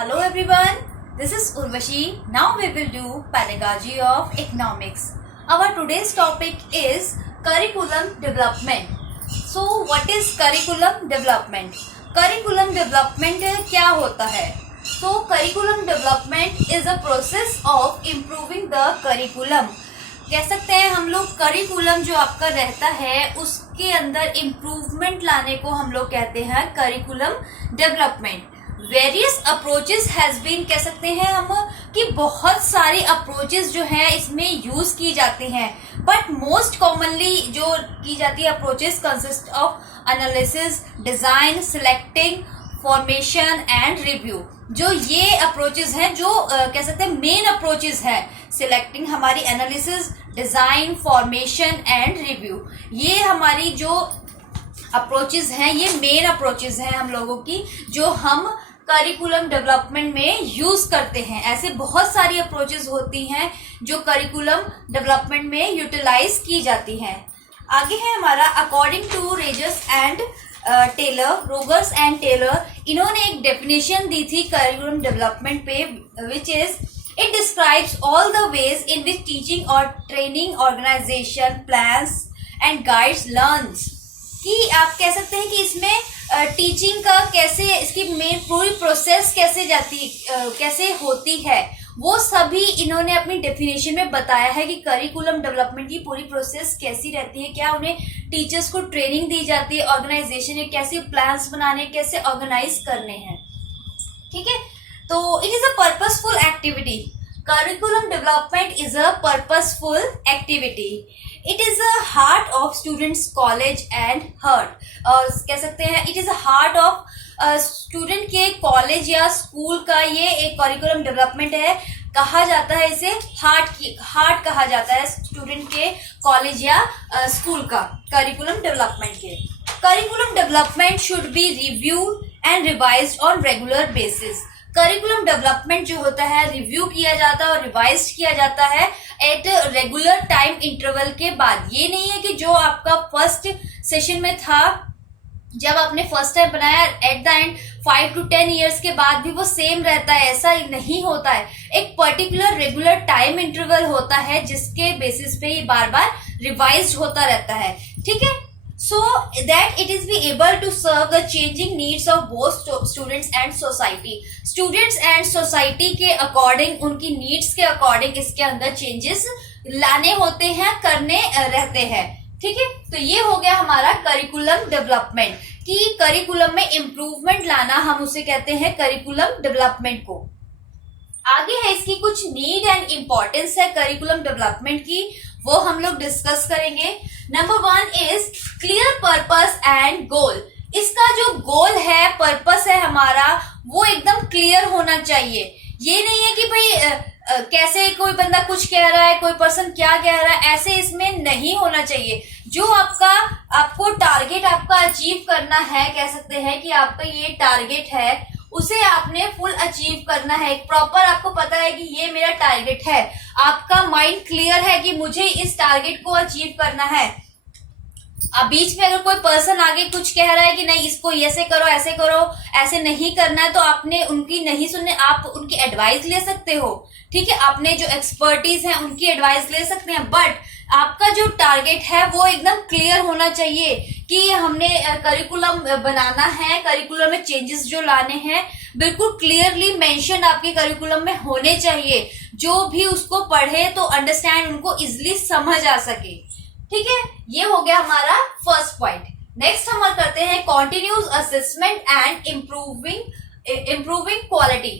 Hello everyone, this is Urvashi. Now we will do pedagogy of economics. Our today's topic is curriculum development. So what is curriculum development? Curriculum development क्या होता है? So curriculum development is a process of improving the curriculum. कह सकते हैं हम लोग curriculum जो आपका रहता है उसके अंदर इम्प्रूवमेंट लाने को हम लोग कहते हैं curriculum development. Various approaches has been कह सकते हैं हम कि बहुत सारे अप्रोचेस जो हैं इसमें यूज की जाती हैं, बट मोस्ट कॉमनली जो की जाती है approaches consist of analysis, design, selecting, formation and review. जो ये अप्रोचेस हैं जो कह सकते हैं मेन अप्रोचेस हैं. सिलेक्टिंग हमारी analysis, design, formation and review, ये हमारी जो अप्रोचेस हैं ये मेन अप्रोचेस हैं हम लोगों की जो हम करिकुलम डेवलपमेंट में यूज करते हैं. ऐसे बहुत सारी अप्रोचेस होती हैं जो करिकुलम डेवलपमेंट में यूटिलाइज की जाती हैं. आगे है हमारा according to Rogers and Taylor, इन्होंने एक डेफिनेशन दी थी करिकुलम डेवलपमेंट पे, which is it describes all the ways in which teaching और training organisation plans and guides learns. कि आप कह सकते हैं कि इसमें टीचिंग का कैसे, इसकी मेन पूरी प्रोसेस कैसे होती है, वो सभी इन्होंने अपनी डेफिनेशन में बताया है कि करिकुलम डेवलपमेंट की पूरी प्रोसेस कैसी रहती है. क्या उन्हें टीचर्स को ट्रेनिंग दी जाती है, ऑर्गेनाइजेशन ने कैसे प्लान्स बनाने, कैसे ऑर्गेनाइज करने हैं. ठीक है, तो it is a purposeful activity. Curriculum development is a purposeful activity. It is a heart of students college and heart, और कह सकते हैं it is a heart of student के कॉलेज या स्कूल का ये एक करिकुलम डेवलपमेंट है. कहा जाता है इसे हार्ट कहा जाता है स्टूडेंट के कॉलेज या स्कूल का करिकुलम डेवलपमेंट के. Curriculum development should be reviewed and revised on regular basis. Curriculum development जो होता है रिव्यू किया जाता है और रिवाइज किया जाता है एट रेगुलर टाइम इंटरवल के बाद. ये नहीं है कि जो आपका फर्स्ट सेशन में था, जब आपने फर्स्ट टाइम बनाया, at the end 5 to 10 years के बाद भी वो सेम रहता है. ऐसा नहीं होता है. एक पर्टिकुलर रेगुलर टाइम इंटरवल होता है जिसके बेसिस पे ये बार बार रिवाइज होता रहता है. ठीक है, so that it is be able to serve the changing needs of both students and society. Students and society के अकॉर्डिंग, उनकी नीड्स के अकॉर्डिंग इसके अंदर चेंजेस लाने होते हैं, करने रहते हैं. ठीक है, तो ये हो गया हमारा करिकुलम डेवलपमेंट कि करिकुलम में इम्प्रूवमेंट लाना, हम उसे कहते हैं करिकुलम डेवलपमेंट को. आगे है इसकी कुछ नीड एंड इम्पोर्टेंस है करिकुलम डेवलपमेंट की, वो हम लोग डिस्कस करेंगे. Number 1 is clear purpose and goal. इसका जो गोल है, पर्पस है हमारा, वो एकदम क्लियर होना चाहिए. ये नहीं है कि भाई कैसे कोई बंदा कुछ कह रहा है, कोई पर्सन क्या कह रहा है, ऐसे इसमें नहीं होना चाहिए. जो आपको टारगेट आपका अचीव करना है, कह सकते हैं कि आपका ये टारगेट है, उसे आपने फुल अचीव करना है. प्रॉपर आपको पता है कि ये मेरा टारगेट है, आपका माइंड क्लियर है कि मुझे इस टारगेट को अचीव करना है. अब बीच में अगर कोई पर्सन आगे कुछ कह रहा है कि नहीं इसको ऐसे करो, ऐसे करो, ऐसे नहीं करना है, तो आपने उनकी नहीं सुनने, आप उनकी एडवाइस ले सकते हो. ठीक है, आपने जो एक्सपर्टीज है उनकी एडवाइस ले सकते हैं, बट आपका जो टारगेट है वो एकदम क्लियर होना चाहिए कि हमने करिकुलम बनाना है, करिकुलम में चेंजेस जो लाने हैं बिल्कुल क्लियरली मेंशन आपके करिकुलम में होने चाहिए. जो भी उसको पढ़े तो अंडरस्टैंड, उनको इजिली समझ आ सके. ठीक है, ये हो गया हमारा फर्स्ट पॉइंट. नेक्स्ट हम करते हैं continuous assessment and improving quality.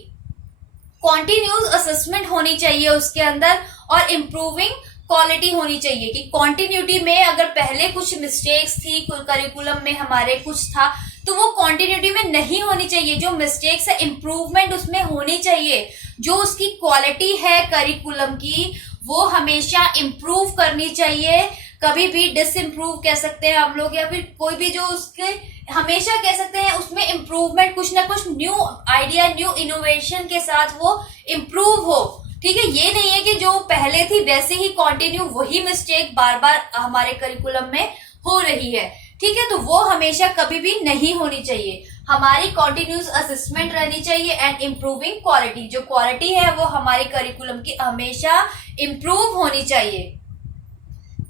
Continuous assessment होनी चाहिए उसके अंदर और इम्प्रूविंग क्वालिटी होनी चाहिए. कि कॉन्टिन्यूटी में अगर पहले कुछ मिस्टेक्स थी, करिकुलम में हमारे कुछ था, तो वो कॉन्टिन्यूटी में नहीं होनी चाहिए. जो मिस्टेक्स है, इम्प्रूवमेंट उसमें होनी चाहिए. जो उसकी क्वालिटी है करिकुलम की, वो हमेशा इम्प्रूव करनी चाहिए. कभी भी डिसइम्प्रूव कह सकते हैं हम लोग, या फिर कोई भी जो उसके हमेशा कह सकते हैं उसमें इम्प्रूवमेंट, कुछ ना कुछ न्यू आइडिया, न्यू इनोवेशन के साथ वो इम्प्रूव हो. ठीक है, ये नहीं है कि जो पहले थी वैसे ही कंटिन्यू वही मिस्टेक बार बार हमारे करिकुलम में हो रही है. ठीक है, तो वो हमेशा कभी भी नहीं होनी चाहिए. हमारी कॉन्टिन्यूस असेसमेंट रहनी चाहिए एंड इम्प्रूविंग क्वालिटी, जो क्वालिटी है वो हमारे करिकुलम की हमेशा इम्प्रूव होनी चाहिए।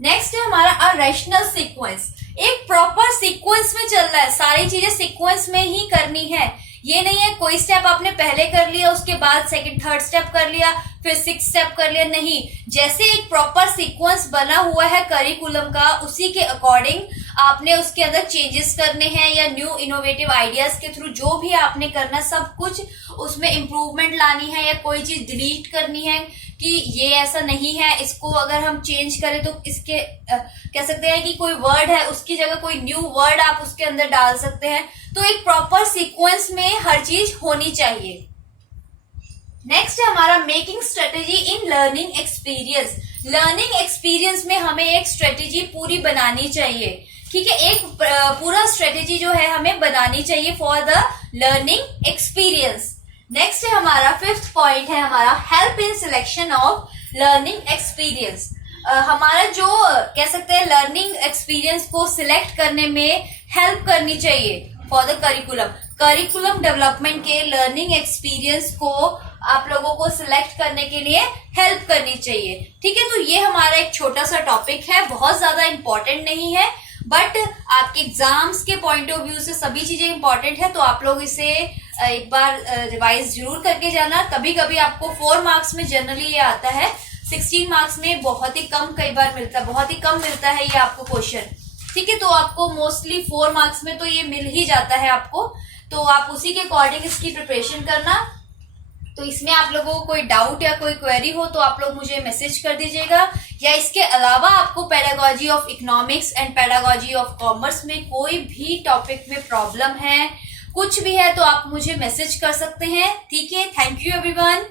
नेक्स्ट है हमारा अ रैशनल सीक्वेंस, एक प्रॉपर सीक्वेंस में चल रहा है, सारी चीजें सीक्वेंस में ही करनी है। ये नहीं है कोई स्टेप आपने पहले कर लिया उसके बाद सेकंड थर्ड स्टेप कर लिया फिर सिक्स स्टेप कर लिया, नहीं, जैसे एक प्रॉपर सीक्वेंस बना हुआ है करिकुलम का उसी के अकॉर्डिंग आपने उसके अंदर चेंजेस करने हैं या न्यू इनोवेटिव आइडियाज के थ्रू जो भी आपने करना सब कुछ उसमें इम्प्रूवमेंट लानी है या कोई चीज डिलीट करनी है कि ये ऐसा नहीं है, इसको अगर हम चेंज करें तो इसके कह सकते हैं कि कोई वर्ड है उसकी जगह कोई न्यू वर्ड आप उसके अंदर डाल सकते हैं। तो एक प्रॉपर सीक्वेंस में हर चीज होनी चाहिए। नेक्स्ट है हमारा making strategy in learning experience. Learning experience में हमें एक स्ट्रेटेजी पूरी बनानी चाहिए, ठीक है, एक पूरा स्ट्रेटेजी जो है हमें बनानी चाहिए for the learning experience. Next है हमारा फिफ्थ पॉइंट है हमारा help in selection of learning experience. हमारा जो कह सकते हैं लर्निंग एक्सपीरियंस को सिलेक्ट करने में हेल्प करनी चाहिए फॉर द करिकुलम डेवलपमेंट के लर्निंग एक्सपीरियंस को आप लोगों को सिलेक्ट करने के लिए हेल्प करनी चाहिए, ठीक है। तो ये हमारा एक छोटा सा टॉपिक है, बहुत ज्यादा इंपॉर्टेंट नहीं है, बट आपके एग्जाम्स के पॉइंट ऑफ व्यू से सभी चीजें इंपॉर्टेंट है, तो आप लोग इसे एक बार रिवाइज जरूर करके जाना। कभी कभी आपको 4 मार्क्स में जनरली ये आता है, 16 मार्क्स में बहुत ही कम कई बार मिलता है, बहुत ही कम मिलता है ये आपको क्वेश्चन, ठीक है। तो आपको मोस्टली 4 मार्क्स में तो ये मिल ही जाता है आपको, तो आप उसी के अकॉर्डिंग इसकी प्रिपरेशन करना। तो इसमें आप लोगों को कोई डाउट या कोई क्वेरी हो तो आप लोग मुझे मैसेज कर दीजिएगा, या इसके अलावा आपको pedagogy of economics and pedagogy of commerce में कोई भी टॉपिक में प्रॉब्लम है, कुछ भी है, तो आप मुझे मैसेज कर सकते हैं, ठीक है। Thank you everyone.